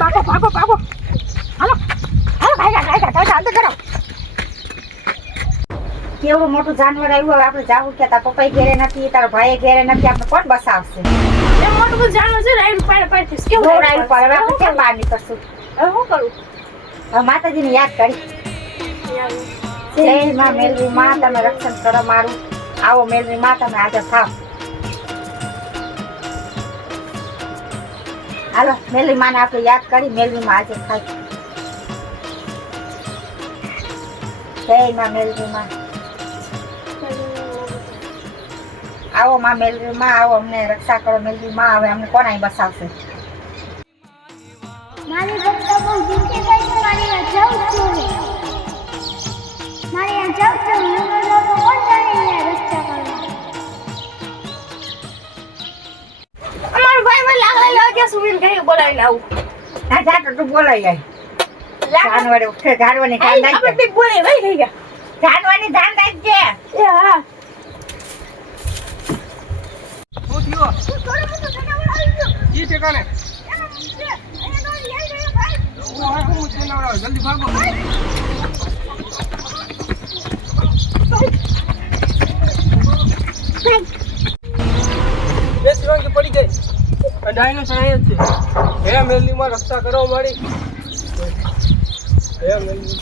ભાગો ભાગો ભાગો હાલો હાલો ભાગા અંદર કરો કેવું મોટું જાનવર આવ્યું હવે આપણે જાવું કે તારા પપ્પા ઘેરે નથી તારા ભાઈ ઘેરે નથી આપણે કોણ બસાવશે એ મોટું જાનવર છે રાઈડ પાડ કેવું રાઈડ પાડ આપણે કેમ બહાર નીકળશું હવે શું કરું હવે માતાજીને યાદ કરી જય માં મેલવી માં તમે રક્ષણ કરો મારું આવો મેલવી માં તમે હાજર થાવ હાલો મેલવી માને આપણે યાદ કરી મેલવી માં હાજર થાય જય માં મેલવી માં આવો માં મેલવી માં આવો અમને રક્ષા કરો મેલવી માં હવે અમને કોણ અહીં બસાવશે મારી ભક્તો બહુ જીતે ગઈ છે મારી આ જાઉં છું મારી આ જાઉં છું લોકો કોણ જાણે અહીંયા રક્ષા કરવા અમારો ભાઈ મને લાકડા લેવા ગયા સુવિલ ગઈ બોલાવીને આવું હા જા તો તું બોલાઈ જાય જાનવરે ઉઠે જાનવરની કાન નાખ આપણે બી બોલે ભાઈ થઈ ગયા જાનવરની જાન નાખજે એ હા શું થયો ઈ ઠેકાણે જલ્દી ભાગો બે શિવાંગી પડી ગઈ ડાયનોસર અહીંયા જ છે હે મેલનીમાં રક્ષા કરો મારી હે મેલની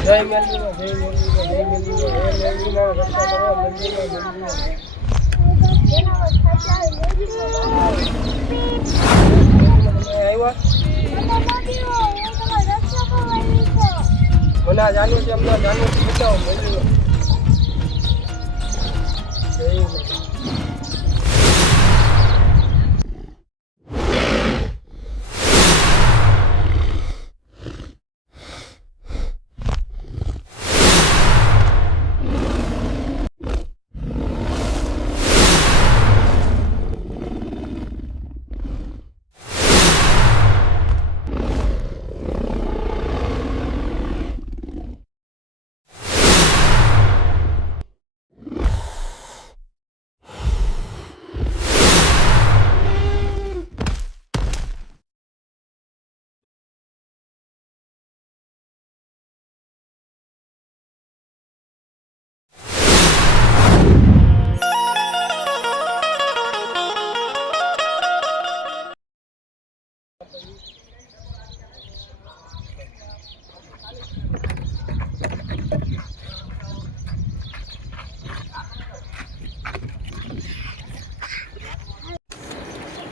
જય મેલનીમાં જય મેલનીમાં જય મેલનીમાં હે મેલનીમાં રક્ષા કરો મેલનીમાં મને આ જાણવું છે અમને જાણવું છે બતાવો મેલનીમાં જય મેલની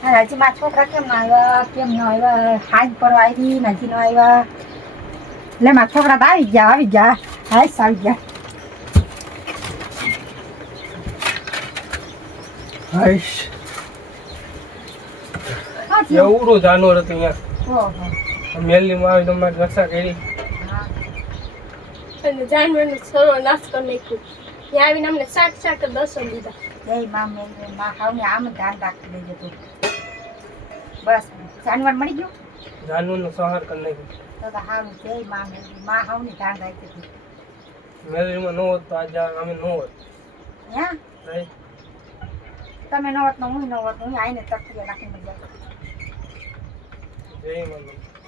હજી મારા છોકરા કેમ ના આવ્યા કેમ ન આવ્યા હાજ પર આવી નથી ન આવ્યા એટલે મારા છોકરા તો આવી ગયા હાજ આવી ગયા હાઈશ એવડું જાનવર હતું ઓહો મેલનીમાં આવી તમારી રક્ષા કરી અને જાનવરને સર્વ નાશ કરી નાખ્યું ત્યાં આવીને અમને શાક દર્શન દીધા જય માં મેલવી માં હાવને આમ ધ્યાન રાખી દેજો તું બસ જાનવર મળી ગયું જાનવરનો સંહાર કરી નાખ્યો તો હારું જય માં મેલવી માં હાવને ધ્યાન રાખી દીધું મેલનીમાં ન હોત તો આજે અમે ન હોત હે નહીં તમે ન હોત ને હું ન હોત હું આવીને તકલીફ નાખી મજા જય માતા